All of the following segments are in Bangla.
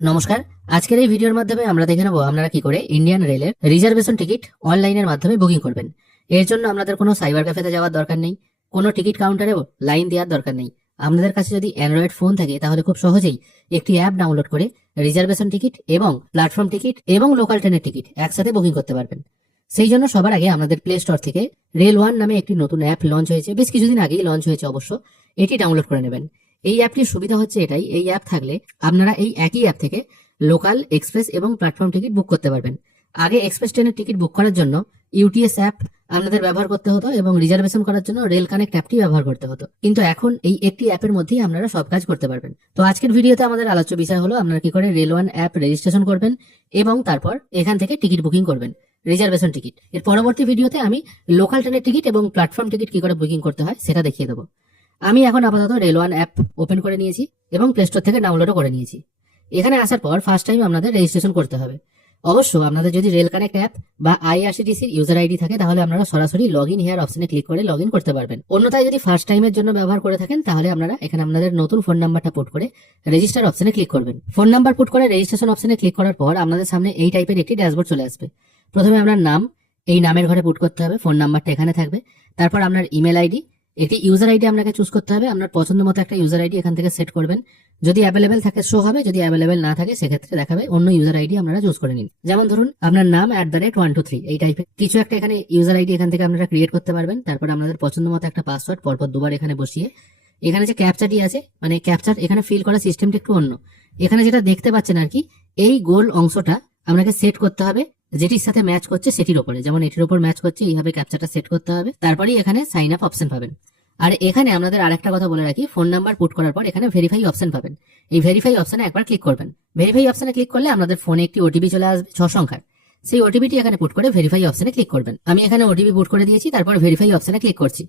নমস্কার। আজকের এই ভিডিওর মাধ্যমে আমরা দেখে নেব আপনারা কি করে ইন্ডিয়ান রেলের রিজার্ভেশন টিকিট অনলাইনের মাধ্যমে বুকিং করবেন। এর জন্য আপনাদের কোনো সাইবার ক্যাফেতে যাওয়ার দরকার নেই, কোনো টিকিট কাউন্টারেও লাইন দেওয়ার দরকার নেই। আপনাদের কাছে যদি অ্যান্ড্রয়েড ফোন থাকে, তাহলে খুব সহজেই একটি অ্যাপ ডাউনলোড করে রিজার্ভেশন টিকিট এবং প্ল্যাটফর্ম টিকিট এবং লোকাল ট্রেনের টিকিট একসাথে বুকিং করতে পারবেন। সেই জন্য সবার আগে আমাদের প্লে স্টোর থেকে রেল ওয়ান নামে একটি নতুন অ্যাপ লঞ্চ হয়েছে। বেশ কিছুদিন আগেই লঞ্চ হয়েছে অবশ্য। এটি ডাউনলোড করে নেবেন। এই অ্যাপটির সুবিধা হচ্ছে এটাই। এই অ্যাপ থাকলে আপনারা এই একই অ্যাপ থেকে লোকাল এক্সপ্রেস এবং প্ল্যাটফর্ম টিকিট বুক করতে পারবেন। আগে এক্সপ্রেস ট্রেনের টিকিট বুক করার জন্য ইউটিএস অ্যাপ আপনাদের ব্যবহার করতে হতো এবং রিজার্ভেশন করার জন্য রেল কানেক্ট অ্যাপটি ব্যবহার করতে হতো। কিন্তু এখন এই একটি অ্যাপের মধ্যেই আপনারা সব কাজ করতে পারবেন। তো আজকের ভিডিওতে আমাদের আলোচ্য বিষয় হলো, আপনারা কি করে রেল ওয়ান অ্যাপ রেজিস্ট্রেশন করবেন এবং তারপর এখান থেকে টিকিট বুকিং করবেন রিজার্ভেশন টিকিট এর পরবর্তী ভিডিওতে আমি লোকাল ট্রেনের টিকিট এবং প্ল্যাটফর্ম টিকিট কি করে বুকিং করতে হয় সেটা দেখিয়ে দেবো। আমি এখন আপাতত রেল ওয়ান অ্যাপ ওপেন করে নিয়েছি এবং প্লে স্টোর থেকে ডাউনলোডও করে নিয়েছি। এখানে আসার পর ফার্স্ট টাইম আপনাদের রেজিস্ট্রেশন করতে হবে। অবশ্য আপনাদের যদি রেল কানেক্ট অ্যাপ বা আইআরসিটিসির ইউজার আইডি থাকে, তাহলে আপনারা সরাসরি লগ ইন হেয়ার অপশনে ক্লিক করে লগ ইন করতে পারবেন। অন্যথায় যদি ফার্স্ট টাইমের জন্য ব্যবহার করে থাকেন, তাহলে আপনারা এখানে আপনাদের নতুন ফোন নাম্বারটা পুট করে রেজিস্টার অপশনে ক্লিক করবেন। ফোন নাম্বার পুট করে রেজিস্ট্রেশন অপশনে ক্লিক করার পর আপনাদের সামনে এই টাইপের একটি ড্যাশবোর্ড চলে আসবে। প্রথমে আপনার নাম, এই নামের ঘরে পুট করতে হবে ফোন নাম্বারটা এখানে থাকবে। তারপর আপনার ইমেল আইডি একটি ইউজার আইডি আপনাকে চুজ করতে হবে। আপনার পছন্দ মতো একটা ইউজার আইডি এখান থেকে সেট করবেন। যদি অ্যাভেলেবেল থাকে শো হবে। যদি অ্যাভেলেবেল না থাকে, সেক্ষেত্রে দেখাবে অন্য ইউজার আইডি আপনারা চুজ করে নিন। যেমন ধরুন, আপনার নাম at the rate one two three এই টাইপের কিছু একটা এখানে ইউজার আইডি এখান থেকে আপনারা ক্রিয়েট করতে পারবেন। তারপর আপনাদের পছন্দ মতো একটা পাসওয়ার্ড পরপর দুবার এখানে বসিয়ে। এখানে যে ক্যাপচাটি আছে মানে ক্যাপচার এখানে ফিল করার সিস্টেমটা একটু অন্য। এখানে যেটা দেখতে পাচ্ছেন আর কি, এই গোল অংশটা আপনাকে সেট করতে হবে। যেটির সাথে ম্যাচ করছে সেটির উপরে যেমন এটির উপর ম্যাচ করছে, এইভাবে ক্যাপচারটা সেট করতে হবে। তারপরেই এখানে সাইন আপ অপশন পাবেন। আর এখানে আপনাদের আরেকটা কথা বলে রাখি ফোন নাম্বার পুট করার পর এখানে ভেরিফাই অপশন পাবেন। এই ভেরিফাই অপশনে একবার ক্লিক করবেন। ভেরিফাই অপশনে ক্লিক করলে আপনাদের ফোনে একটি ওটিপি চলে আসবে, ছ সংখ্যার। সেই ওটিপিটি এখানে পুট করে ভেরিফাই অপশনে ক্লিক করবেন। আমি এখানে ওটিপি পুট করে দিয়েছি, তারপর ভেরিফাই অপশনে ক্লিক করছি।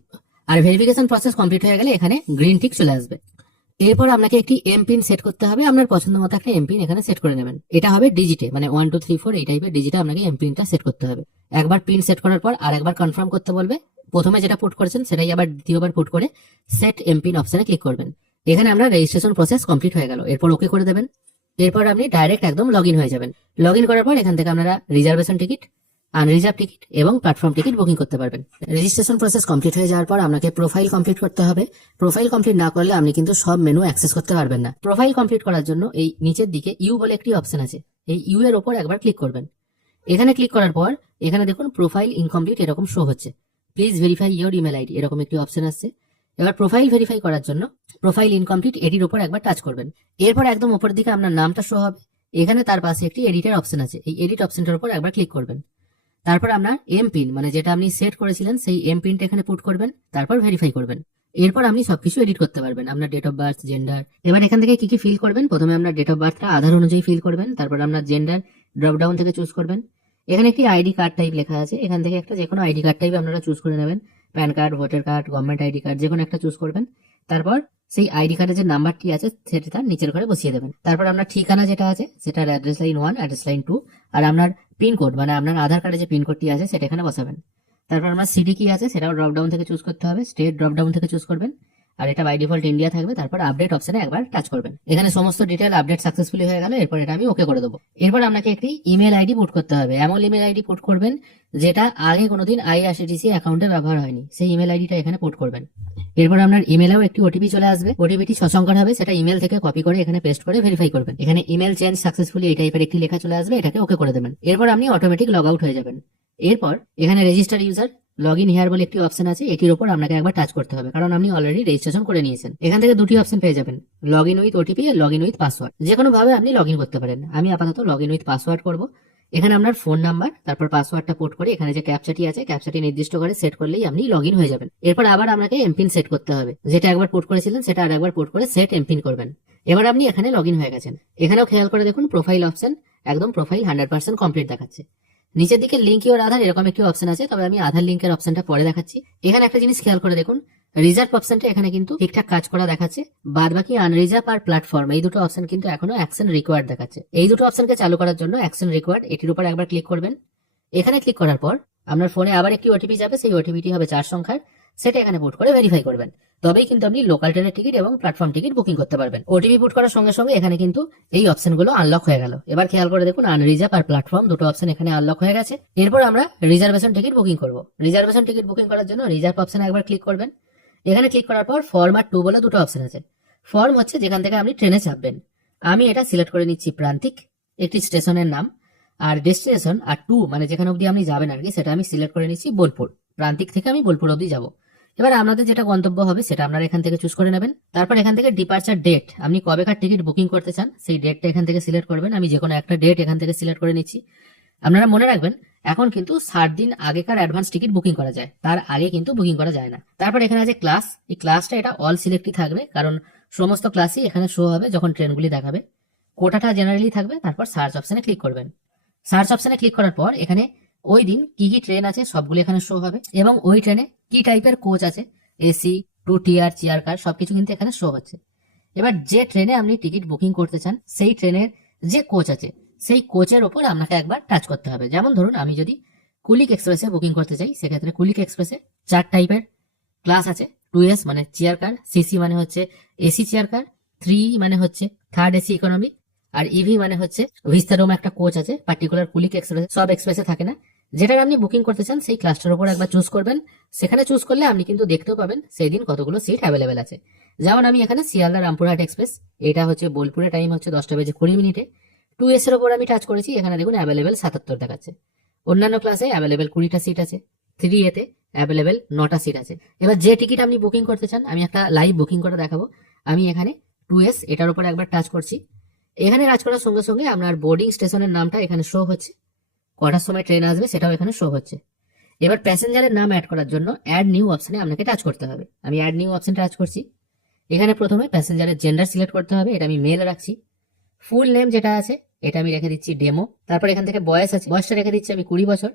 আর ভেরিফিকেশন প্রসেস কমপ্লিট হয়ে গেলে এখানে গ্রিন টিক চলে আসবে। এরপর আপনাকে একটি এম পিন সেট করতে হবে। আপনার পছন্দ মতো একটা এম পিন এখানে সেট করে নেবেন। এটা হবে ডিজিটে মানে ওয়ান টু থ্রি ফোর এই টাইপের ডিজিটে আপনাকে এম পিনটা সেট করতে হবে। একবার পিন সেট করার পর আর একবার কনফার্ম করতে বলবে। প্রথমে যেটা পুট করেছেন সেটাই আবার দ্বিতীয়বার পুট করে সেট এম পিন অপশনে ক্লিক করবেন। এখানে আপনার রেজিস্ট্রেশন প্রসেস কমপ্লিট হয়ে গেল। এরপর ওকে করে দেবেন। এরপর আপনি ডাইরেক্ট একদম লগ হয়ে যাবেন। লগ করার পর এখান থেকে আপনারা রিজার্ভেশন টিকিট আনরিজার্ভ টিকিট এবং প্ল্যাটফর্ম টিকিট বুকিং করতে পারবেন। রেজিস্ট্রেশন প্রসেস কমপ্লিট হয়ে যাওয়ার পর আপনাকে প্রোফাইল কমপ্লিট করতে হবে। প্রোফাইল কমপ্লিট না করলে আপনি কিন্তু সব মেনু অ্যাক্সেস করতে পারবেন না। প্রোফাইল কমপ্লিট করার জন্য এই নিচের দিকে ইউ বলে একটি অপশন আছে। এই ইউ এর ওপর একবার ক্লিক করবেন। এখানে ক্লিক করার পর এখানে দেখুন প্রোফাইল ইনকমপ্লিট এরকম শো হচ্ছে। Please verify your email ID এরকম একটি অপশন আসছে। এবার প্রোফাইল ভেরিফাই করার জন্য প্রোফাইল ইনকমপ্লিট এটির উপর একবার টাচ করবেন। এরপর একদম উপর দিকে আপনার নামটা শো হবে। এখানে তার পাশে একটি এডিটের অপশন আছে। এই এডিট অপশনটার উপর একবার ক্লিক করবেন। তারপর আপনার এম পিন মানে যেটা আপনি সেট করেছিলেন, সেই এম পিনটা এখানে পুট করবেন, তারপর ভেরিফাই করবেন। এরপর আপনি সবকিছু এডিট করতে পারবেন, আপনার ডেট অফ বার্থ জেন্ডার এবার এখান থেকে কি কি ফিল করবেন? প্রথমে আপনার ডেট অফ বার্থটা আধার অনুযায়ী ফিল করবেন, তারপর আপনার জেন্ডার ড্রপ ডাউন থেকে চুজ করবেন। এখানে একটি আইডি কার্ড টাইপ লেখা আছে, এখান থেকে একটা যে কোনো আইডি কার্ড টাইপ আপনারা চুজ করে নেবেন। PAN card voter card government ID card যে কোনো একটা চুজ করবেন। তারপর সেই আইডি কার্ডের যে নাম্বারটি আছে, সেটা তার নিচের ঘরে বসিয়ে দেবেন। তারপর আপনার ঠিকানা যেটা আছে, সেটার address line one address line two আর আপনার পিনকোড মানে আপনার আধার কার্ডে যে পিনকোডটি আছে, সেটা এখানে বসাবেন। তারপর আপনার সিটি কি আছে, সেটাও ড্রপডাউন থেকে চুজ করতে হবে। স্টেট ড্রপডাউন থেকে চুজ করবেন। আর এটা বাই ডিফল্ট ইন্ডিয়া থাকবে, তারপর আপডেট অপশনে একবার টাচ করবেন। এখানে সমস্ত ডিটেল আপডেট সাকসেসফুলি হয়ে গেল এরপর এটা আমি ওকে করে দেবো। এরপর আপনাকে একটি ইমেল আইডি পুট করতে হবে। এমন ইমেল আইডি পুট করবেন যেটা আগে কোনোদিন আইআরসিটিসি অ্যাকাউন্টে ব্যবহার হয়নি। সেই ইমেল আইডিটা এখানে পুট করবেন। এরপর আপনার ইমেলেও একটি ওটিপি চলে আসবে। ওটিপিটি সসংখ্যার হবে, সেটা ইমেল থেকে কপি করে এখানে পেস্ট করে ভেরিফাই করবেন। এখানে ইমেল চেঞ্জ সাকসেসফুলি এই টাইপের একটি লেখা চলে আসবে, এটাকে ওকে করে দেবেন। এরপর আপনি অটোমেটিক লগ আউট হয়ে যাবেন। এরপর এখানে register user log in here বলে একটি অপশন আছে, এটির উপর আপনাকে একবার টাচ করতে হবে, কারণ আপনি অলরেডি রেজিস্ট্রেশন করে নিয়েছেন। এখান থেকে দুটি অপশন পেয়ে যাবেন লগ ইন উইথ ওটিপি আর লগ ইন উইথ পাসওয়ার্ড যে কোনো ভাবে আপনি লগ ইন করতে পারেন। আমি আপাতত লগ ইন উইথ পাসওয়ার্ড করব। এখানে আপনার ফোন নাম্বার তারপর পাসওয়ার্ডটা পোর্ট করে এখানে যে ক্যাপচাটি আছে ক্যাপচাটি নির্দিষ্ট করে সেট করলেই আপনি লগ ইন হয়ে যাবেন। এরপর আবার আপনাকে এমপিন সেট করতে হবে। যেটা একবার পোর্ট করেছিলেন, সেটা আর একবার পোর্ট করে সেট এমপিন করবেন। এবার আপনি এখানে লগ ইন হয়ে গেছেন। এখানেও খেয়াল করে দেখুন প্রোফাইল অপশন একদম প্রোফাইল হান্ড্রেড পার্সেন্ট কমপ্লিট দেখাচ্ছে। নিচের দিকে লিঙ্ক ইউর আধার, এরকম একটি অপশন আছে, তবে আমি আধার লিঙ্কের অপশনটা পরে দেখাচ্ছি। এখানে একটা জিনিস খেয়াল করে দেখুন রিজার্ভ অপশনটা এখানে কিন্তু ঠিকঠাক কাজ করা দেখাচ্ছে বাদ বাকি আনরিজার্ভ আর প্ল্যাটফর্ম এই দুটো অপশন কিন্তু এখনও অ্যাকশন রিকোয়ার্ড দেখাচ্ছে। এই দুটো অপশনকে চালু করার জন্য অ্যাকশন রিকোয়ার্ড এটির উপর একবার ক্লিক করবেন। এখানে ক্লিক করার পর, আপনার ফোনে আবার একটি ওটিপি যাবে, সেই ওটিপিটি হবে চার সংখ্যার। সেটা এখানে পুট করে ভেরিফাই করবেন। তবেই কিন্তু আপনি লোকাল ট্রেনের টিকিট এবং প্ল্যাটফর্ম টিকিট বুকিং করতে পারবেন। ওটিপি পুট করার সঙ্গে সঙ্গে এখানে কিন্তু এই অপশনগুলো আনলক হয়ে গেল। এবার খেয়াল করে দেখুন আনরিজার্ভ আর প্ল্যাটফর্ম দুটো অপশন এখানে আনলক হয়ে গেছে। এরপর আমরা রিজার্ভেশন টিকিট বুকিং করব। রিজার্ভেশন টিকিট বুকিং করার জন্য রিজার্ভ অপশন একবার ক্লিক করবেন। এখানে ক্লিক করার পর ফর্ম আর টু বলে দুটো অপশন আছে। ফর্ম হচ্ছে যেখান থেকে আপনি ট্রেনে চাপবেন। আমি এটা সিলেক্ট করে নিচ্ছি প্রান্তিক, একটি স্টেশনের নাম। আর ডেস্টিনেশন আর টু মানে যেখানে অবধি আপনি যাবেন আর কি, সেটা আমি সিলেক্ট করে নিচ্ছি বোলপুর। প্রান্তিক থেকে আমি বোলপুর অবধি যাব। এবার আপনাদের যেটা গন্তব্য হবে, সেটা আপনারা এখান থেকে চুজ করে নেবেন। তারপর এখান থেকে ডিপার্চার ডেট আপনি কবেকার টিকিট বুকিং করতে চান, সেই ডেটটা এখান থেকে সিলেক্ট করবেন। আমি যে কোনো একটা ডেট এখান থেকে সিলেক্ট করে নিচ্ছি। আপনারা মনে রাখবেন, এখন কিন্তু ষাট দিন আগেকার অ্যাডভান্স টিকিট বুকিং করা যায়। তার আগে কিন্তু বুকিং করা যায় না। তারপর এখানে আছে ক্লাস এই ক্লাসটা এটা অল সিলেক্টই থাকবে, কারণ সমস্ত ক্লাসই এখানে শো হবে যখন ট্রেনগুলি দেখাবে। কোটাটা জেনারেলি থাকবে, তারপর সার্চ অপশানে ক্লিক করবেন। সার্চ অপশানে ক্লিক করার পর এখানে ওই দিন কি কি ট্রেন আছে সবগুলো এখানে শো হবে এবং ওই ট্রেনে কি টাইপের কোচ আছে? AC two tier chair car সবকিছু কিন্তু এখানে শো হচ্ছে। এবার যে ট্রেনে আপনি টিকিট বুকিং করতে চান, সেই ট্রেনের যে কোচ আছে, সেই কোচের ওপর আপনাকে একবার টাচ করতে হবে। যেমন ধরুন, আমি যদি কুলিক এক্সপ্রেসে বুকিং করতে চাই, সেক্ষেত্রে কুলিক এক্সপ্রেসে চার টাইপের ক্লাস আছে। টু এস মানে চেয়ার কার সিসি মানে হচ্ছে এসি চেয়ার কার থ্রি মানে হচ্ছে থার্ড এসি ইকোনমি আর ইভি মানে হচ্ছে ভিস্তারোম একটা কোচ আছে পার্টিকুলার কুলিক এক্সপ্রেস সব এক্সপ্রেসে থাকে না। যেটার আপনি বুকিং করতে চান, সেই ক্লাসটার উপর একবার চুজ করবেন। সেখানে চুজ করলে আপনি কিন্তু দেখতেও পাবেন সেই দিন কতগুলো সিট অ্যাভেলেবেল আছে। যেমন আমি এখানে শিয়ালদা রামপুরহাট এক্সপ্রেস এটা হচ্ছে বোলপুরে টাইম হচ্ছে দশটা বেজে কুড়ি মিনিটে। টু এস এর ওপর আমি টাচ করেছি, এখানে দেখুন অ্যাভেলেবেল সাতাত্তর দেখাচ্ছে। অন্যান্য ক্লাসে অ্যাভেলেবেল কুড়িটা সিট আছে। থ্রি এতে অ্যাভেলেবেল নটা সিট আছে। এবার যে টিকিট আপনি বুকিং করতে চান, আমি একটা লাইভ বুকিং করে দেখাবো। আমি এখানে টু এস এটার উপর একবার টাচ করছি। এখানে টাচ করার সঙ্গে সঙ্গে আপনার বোর্ডিং স্টেশনের নামটা এখানে শো হচ্ছে। কটার সময় ট্রেন আসবে সেটাও এখানে শো হচ্ছে। এবার প্যাসেঞ্জারের নাম অ্যাড করার জন্য অ্যাড নিউ অপশানে আপনাকে টাচ করতে হবে। আমি অ্যাড নিউ অপশন টাচ করছি। এখানে প্রথমে প্যাসেঞ্জারের জেন্ডার সিলেক্ট করতে হবে, এটা আমি মেল রাখছি। ফুল নেম যেটা আছে, এটা আমি রেখে দিচ্ছি ডেমো তারপর এখান থেকে বয়স আছে, বয়সটা রেখে দিচ্ছি আমি কুড়ি বছর।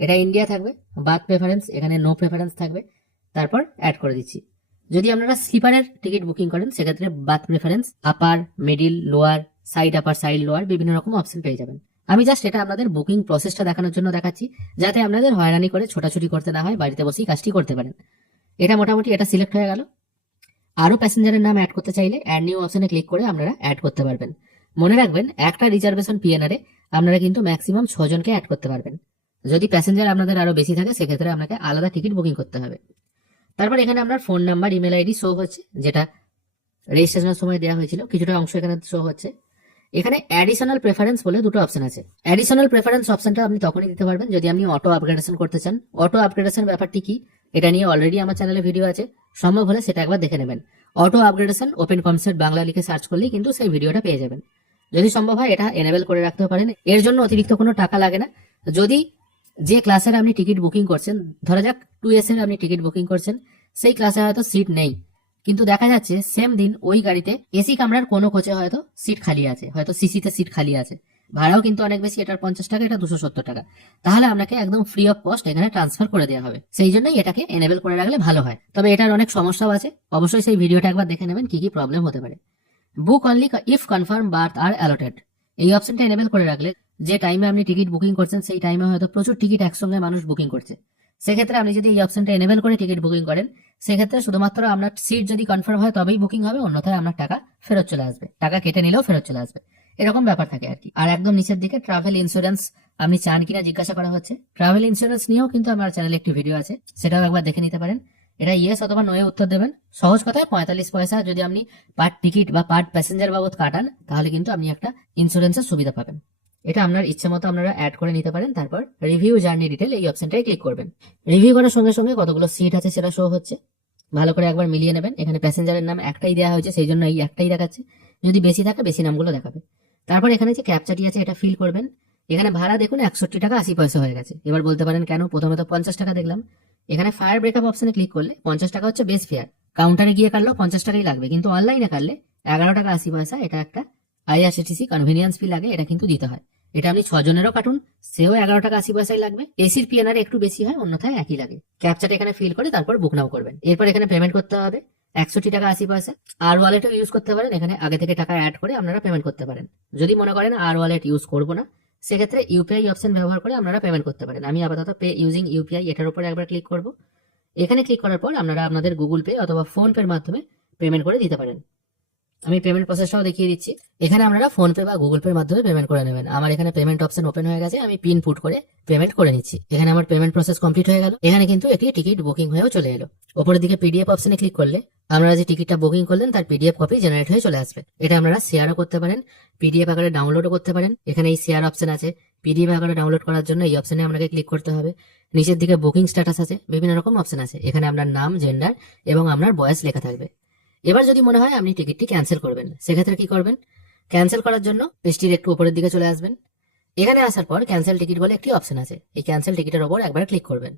এটা ইন্ডিয়া থাকবে বার্থ প্রেফারেন্স এখানে নো প্রেফারেন্স থাকবে। তারপর অ্যাড করে দিচ্ছি। যদি আপনারা স্লিপারের টিকিট বুকিং করেন, সেক্ষেত্রে berth preference upper middle lower side upper side lower বিভিন্ন রকম অপশন পেয়ে যাবেন। আমি জাস্ট এটা আপনাদের বুকিং প্রসেসটা দেখানোর জন্য দেখাচ্ছি, যাতে আপনাদের হয়রানি করে ছোটাছুটি করতে না হয়, বাড়িতে বসেই কাজটি করতে পারেন। এটা মোটামুটি এটা সিলেক্ট হয়ে গেল। আরও প্যাসেঞ্জারের নাম অ্যাড করতে চাইলে অ্যাড নিউ অপশনে ক্লিক করে আপনারা অ্যাড করতে পারবেন। মনে রাখবেন, একটা রিজার্ভেশন পিএনআরে আপনারা কিন্তু ম্যাক্সিমাম ছজনকে অ্যাড করতে পারবেন। যদি প্যাসেঞ্জার আপনাদের আরও বেশি থাকে, সেক্ষেত্রে আপনাকে আলাদা টিকিট বুকিং করতে হবে। তারপর এখানে আপনার phone number email ID show হচ্ছে, যেটা রেজিস্ট্রেশনের সময় দেওয়া হয়েছিল, কিছুটা অংশ এখানে শো হচ্ছে। এখানে অ্যাডিশনাল প্রেফারেন্স বলে দুটো অপশন আছে। অ্যাডিশনাল প্রেফারেন্স অপশনটা আপনি তখনই দিতে পারবেন যদি আপনি অটো আপগ্রেডেশন করতে চান। অটো আপগ্রেডেশন ব্যাপারটি কি? এটা নিয়ে অলরেডি আমার চ্যানেলে ভিডিও আছে। সম্ভব হলে সেটা একবার দেখে নেবেন। Auto upgradation open concept Bangla লিখে সার্চ করলেই কিন্তু সেই ভিডিওটা পেয়ে যাবেন। যদি সম্ভব হয়, এটা এনেবেল করে রাখতে পারেন। এর জন্য অতিরিক্ত কোনো টাকা লাগে না। যদি যে ক্লাসের আপনি টিকিট বুকিং করছেন, ধরা যাক টু এস এর আপনি টিকিট বুকিং করছেন, সেই ক্লাসে হয়তো সিট নেই। কিন্তু দেখা যাচ্ছে সেম দিন ওই গাড়িতে এসি কামরার কোনো কোচে হয়তো সিট খালি আছে, হয়তো সিসিতে সিট খালি আছে। ভাড়াও কিন্তু অনেক বেশি, এটার পঞ্চাশ টাকা, এটা দুশো সত্তর টাকা। তাহলে আপনাকে একদম ফ্রি অফ কস্ট এখানে ট্রান্সফার করে দেওয়া হবে। সেই জন্যই এটাকে এনেবেল করে রাখলে ভালো হয়। তবে এটার অনেক সমস্যাও আছে। অবশ্যই সেই ভিডিওটা একবার দেখে নেবেন, কি কি প্রবলেম হতে পারে। Book only if confirm berth R allotted এই অপশনটা এনেবেল করে রাখলে যে টাইমে আপনি টিকিট বুকিং করছেন, সেই টাইমে হয়তো প্রচুর টিকিট একসঙ্গে মানুষ বুকিং করছে। সেক্ষেত্রে আপনি যদি এই অপশনটা এনেবেল করে টিকিট বুকিং করেন, সেক্ষেত্রে শুধুমাত্র আপনার সিট যদি কনফার্ম হয়, তবেই বুকিং হবে, অন্যথায় আপনার টাকা ফেরত চলে আসবে। টাকা কেটে নিলেও ফেরত চলে আসবে। এরকম ব্যাপার থাকে আর কি। আর একদম নিচের দিকে ট্রাভেল ইন্স্যুরেন্স আপনি চান কিনা জিজ্ঞাসা করা হচ্ছে। ট্রাভেল ইন্স্যুরেন্স নিয়েও কিন্তু আমার চ্যানেলে একটি ভিডিও আছে, সেটাও একবার দেখে নিতে পারেন। এটা ইয়েস অথবা নয়ে উত্তর দেবেন। সহজ কথায় পঁয়তাল্লিশ পয়সা যদি আপনি পার টিকিট বা পার প্যাসেঞ্জার বাবদ কাটান, তাহলে কিন্তু আপনি একটা ইন্স্যুরেন্সের সুবিধা পাবেন। এটা আপনার ইচ্ছে মতো আপনারা অ্যাড করে নিতে পারেন, তারপর রিভিউ জার্নি ডিটেল এই অপশনটাই ক্লিক করবেন। রিভিউ করার সঙ্গে সঙ্গে কতগুলো সিট আছে সেটা শো হচ্ছে। ভালো করে একবার মিলিয়ে নেবেন। এখানে প্যাসেঞ্জারের নাম একটাই দেওয়া হয়েছে, সেই জন্য এই একটাই দেখাচ্ছে। যদি বেশি থাকে, বেশি নামগুলো দেখাবে। তারপর এখানে যে ক্যাপচাটি আছে, এটা ফিল করবেন। এখানে ভাড়া দেখুন, একষট্টি টাকা আশি পয়সা হয়ে গেছে। এবার বলতে পারেন কেন? প্রথমে তো পঞ্চাশ টাকা দেখলাম। এখানে ফায়ার ব্রেকআপ অপশনে ক্লিক করলে পঞ্চাশ টাকা হচ্ছে বেস ফেয়ার কাউন্টারে গিয়ে কাটলেও পঞ্চাশ টাকাই লাগবে। কিন্তু অনলাইনে কাটলে এগারো টাকা আশি পয়সা, এটা একটা আইআরসিটিসি কনভেনিয়েন্স ফি লাগে, এটা কিন্তু দিতে হয়। এটা আপনি ছজনেরও কাটুন, সেও এগারো টাকা আশি পয়সাই লাগবে। এসির পিএনআর একটু বেশি হয়, অন্যথায় একই লাগে। ক্যাপচাটা এখানে ফিল করে তারপর বুক নাও করবেন। এরপর এখানে পেমেন্ট করতে হবে একষট্টি টাকা আশি পয়সা। আর ওয়ালেটও ইউজ করতে পারেন, এখানে আগে থেকে টাকা অ্যাড করে আপনারা পেমেন্ট করতে পারেন। যদি মনে করেন আর ওয়ালেট ইউজ করব না, সেক্ষেত্রে ইউপিআই অপশন ব্যবহার করে আপনারা পেমেন্ট করতে পারেন। আমি আপাতত পে ইউজিং ইউপিআই এটার উপরে একবার ক্লিক করব। এখানে ক্লিক করার পর আপনারা আপনাদের গুগল পে অথবা ফোন পের মাধ্যমে পেমেন্ট করে দিতে পারেন। আমি পেমেন্ট প্রসেসটাও দেখিয়ে দিচ্ছি। এখানে আপনারা ফোন পে বা গুগল পের মাধ্যমে পেমেন্ট করে নেবেন। আমার এখানে পেমেন্ট অপশন ওপেন হয়ে গেছে, আমি পিন পুট করে পেমেন্ট করে নিচ্ছি। এখানে আমার পেমেন্ট প্রসেস কমপ্লিট হয়ে গেল। এখানে কিন্তু একটি টিকিট বুকিং হয়েও চলে এলো। ওপরের দিকে পিডিএফ অপশনে ক্লিক করলে আপনারা যে টিকিটটা বুকিং করলেন, তার পিডিএফ কপি জেনারেট হয়ে চলে আসবে। এটা আপনারা শেয়ারও করতে পারেন পিডিএফ আকারে ডাউনলোডও করতে পারেন। এখানে এই শেয়ার অপশন আছে। পিডিএফ আকারে ডাউনলোড করার জন্য এই অপশনে আপনাকে ক্লিক করতে হবে। নিচের দিকে বুকিং স্ট্যাটাস আছে, বিভিন্ন রকম অপশন আছে। এখানে আপনার নাম জেন্ডার এবং আপনার বয়স লেখা থাকবে। এবার যদি মনে হয় আপনি টিকিটটি ক্যান্সেল করবেন, সেক্ষেত্রে কি করবেন? ক্যান্সেল করার জন্য পেজটির একটু উপরের দিকে চলে আসবেন। এখানে আসার পর ক্যান্সেল টিকিট বলে একটি অপশন আছে। এই ক্যান্সেল টিকিটের ওপর একবার ক্লিক করবেন।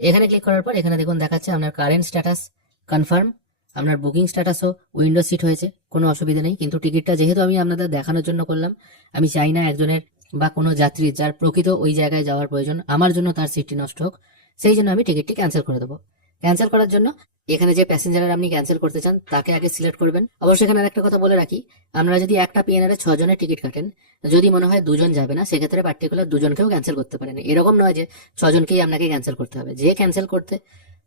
এখানে ক্লিক করার পর এখানে দেখুন দেখাচ্ছে আপনার কারেন্ট স্ট্যাটাস কনফার্ম আপনার বুকিং স্ট্যাটাসও উইন্ডো সিট হয়েছে। কোনো অসুবিধা নেই, কিন্তু টিকিটটা যেহেতু আমি আপনাদের দেখানোর জন্য করলাম, আমি চাই না একজনের বা কোনো যাত্রীর যার প্রকৃত ওই জায়গায় যাওয়ার প্রয়োজন, আমার জন্য তার সিটটি নষ্ট হোক, সেই জন্য আমি টিকিটটি ক্যান্সেল করে দেবো। ক্যান্সেল করার জন্য এখানে যে প্যাসেঞ্জারের আপনি ক্যান্সেল করতে চান, তাকে আগে সিলেক্ট করবেন। অবশ্যই এখানে একটা কথা বলে রাখি, আপনারা যদি একটা পিএনআর এ ছজনের টিকিট কাটেন, যদি মনে হয় দুজন যাবে না, সেক্ষেত্রে পার্টিকুলার দুজনকেও ক্যান্সেল করতে পারেন। এরকম নয় যে ছজনকেই আপনাকে ক্যান্সেল করতে হবে। যে ক্যান্সেল করতে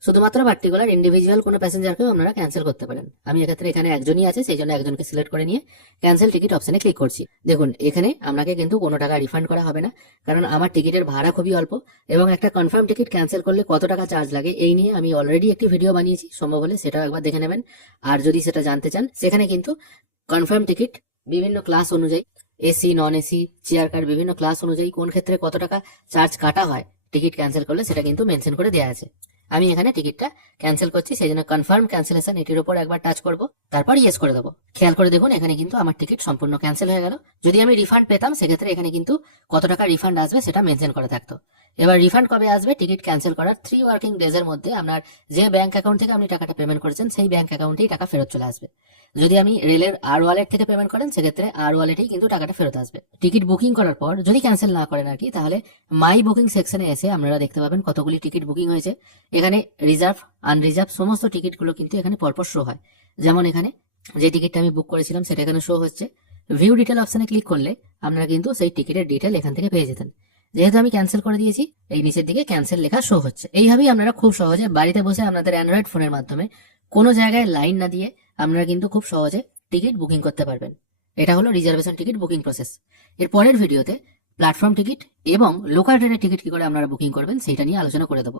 শুধুমাত্র পার্টিকুলার ইন্ডিভিজুয়াল কোনো প্যাসেঞ্জারকেও আপনারা ক্যান্সেল করতে পারেন। আমি এক্ষেত্রে এখানে একজনই আছে, সেই জন্য একজনকে সিলেক্ট করে নিয়ে ক্যান্সেল টিকিট অপশনে ক্লিক করছি। দেখুন, এখানে আপনাকে কিন্তু কোনো টাকা রিফান্ড করা হবে না, কারণ আমার টিকিটের ভাড়া খুবই অল্প এবং একটা কনফার্ম টিকিট ক্যান্সেল করলে কত টাকা চার্জ লাগে এই নিয়ে আমি অলরেডি একটি ভিডিও বানিয়েছি, সম্ভব হলে সেটাও একবার দেখে নেবেন। আর যদি সেটা জানতে চান, সেখানে কিন্তু কনফার্ম টিকিট বিভিন্ন ক্লাস অনুযায়ী AC non AC chair car বিভিন্ন ক্লাস অনুযায়ী কোন ক্ষেত্রে কত টাকা চার্জ কাটা হয় টিকিট ক্যান্সেল করলে সেটা কিন্তু মেনশন করে দেওয়া আছে। আমি এখানে টিকিটটা ক্যান্সেল করছি সেই জন্য কনফার্ম ক্যান্সেলেশন এটির উপর একবার টাচ করব, তারপর ইয়েস করে দেবো। খেয়াল করে দেখুন, এখানে কিন্তু আমার টিকিট সম্পূর্ণ ক্যান্সেল হয়ে গেল। যদি আমি রিফান্ড পেতাম, সেক্ষেত্রে এখানে কিন্তু কত টাকা রিফান্ড আসবে সেটা মেনশন করে থাকতো। এবার রিফান্ড কবে আসবে? টিকিট ক্যান্সেল করার থ্রি ওয়ার্কিং ডেজ এর মধ্যে আপনার যে ব্যাংক অ্যাকাউন্ট থেকে আপনি টাকাটা পেমেন্ট করেছেন, সেই ব্যাংক অ্যাকাউন্টেই টাকা ফেরত চলে আসবে। যদি আমি রেলের আর ওয়ালেট থেকে পেমেন্ট করেন, সেক্ষেত্রে আর ওয়ালেটেই কিন্তু টাকাটা ফেরত আসবে। টিকিট বুকিং করার পর, যদি ক্যান্সেল না করেন আর কি, তাহলে মাই বুকিং সেকশনে এসে আপনারা দেখতে পাবেন কতগুলি টিকিট বুকিং হয়েছে। এখানে রিজার্ভ আনরিজার্ভ সমস্ত টিকিটগুলো কিন্তু এখানে পরপর শো হয়। যেমন এখানে যে টিকিটটা আমি বুক করেছিলাম সেটা এখানে শো হচ্ছে। ভিউ ডিটেল অপশনে ক্লিক করলে আপনারা কিন্তু সেই টিকিটের ডিটেল এখান থেকে পেয়ে যেতেন। যেহেতু আমি ক্যান্সেল করে দিয়েছি, এই নিচের দিকে ক্যান্সেল লেখা শো হচ্ছে। এইভাবেই আপনারা খুব সহজে বাড়িতে বসে আপনাদের অ্যান্ড্রয়েড ফোনের মাধ্যমে কোনো জায়গায় লাইন না দিয়ে আপনারা কিন্তু খুব সহজে টিকিট বুকিং করতে পারবেন। এটা হলো রিজার্ভেশন টিকিট বুকিং প্রসেস এর পরের ভিডিওতে প্ল্যাটফর্ম টিকিট এবং লোকাল ট্রেনের টিকিট কি করে আপনারা বুকিং করবেন সেটা নিয়ে আলোচনা করে দেবো।